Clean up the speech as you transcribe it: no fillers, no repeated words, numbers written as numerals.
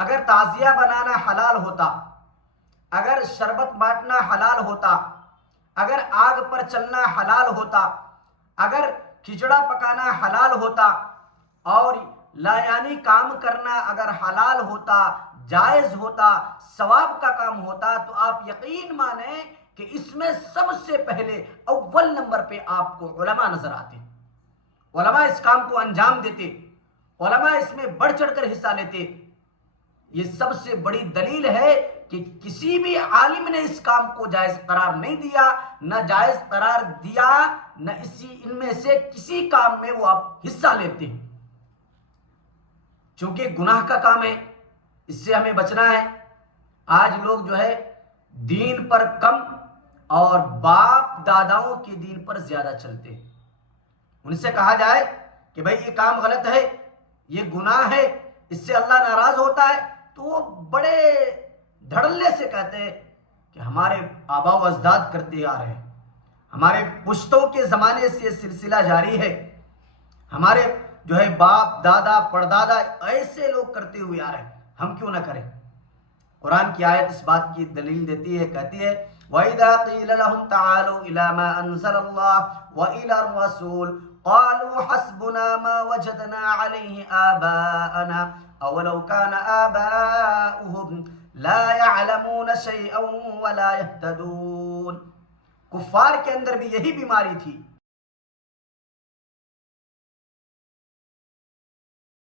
اگر تعزیہ بنانا حلال ہوتا، اگر شربت بانٹنا حلال ہوتا، اگر آگ پر چلنا حلال ہوتا، اگر کھچڑا پکانا حلال ہوتا، اور لایانی کام کرنا اگر حلال ہوتا، جائز ہوتا، ثواب کا کام ہوتا، تو آپ یقین مانیں کہ اس میں سب سے پہلے اول نمبر پہ آپ کو علماء نظر آتے، علماء اس کام کو انجام دیتے، علماء اس میں بڑھ چڑھ کر حصہ لیتے۔ یہ سب سے بڑی دلیل ہے کہ کسی بھی عالم نے اس کام کو جائز قرار نہیں دیا، نہ جائز قرار دیا، نہ ان میں سے کسی کام میں وہ آپ حصہ لیتے ہیں، چونکہ گناہ کا کام ہے، اس سے ہمیں بچنا ہے۔ آج لوگ جو ہے دین پر کم اور باپ داداؤں کے دین پر زیادہ چلتے ہیں۔ ان سے کہا جائے کہ بھائی یہ کام غلط ہے، یہ گناہ ہے، اس سے اللہ ناراض ہوتا ہے، تو وہ بڑے دھڑلے سے کہتے ہیں کہ ہمارے آباء و اجداد کرتے آ رہے ہیں، ہمارے پشتوں کے زمانے سے یہ سلسلہ جاری ہے، ہمارے جو ہے باپ دادا پردادا ایسے لوگ کرتے ہوئے آ رہے ہیں، ہم کیوں نہ کریں۔ قرآن کی آیت اس بات کی دلیل دیتی ہے، کہتی ہے وَإِذَا قِيلَ لَهُمْ تَعَالَوْا إِلَى مَا أَنزَلَ اللَّهُ وَإِلَى الرَّسُولِ قَالُوا حَسْبُنَا مَا وَجَدْنَا عَلَيْهِ آبَاءَنَا أَوَلَوْ كَانَ آبَاؤُهُمْ لَا يَعْلَمُونَ شَيْئًا وَلَا يَهْتَدُونَ۔ کفار کے اندر بھی یہی بیماری تھی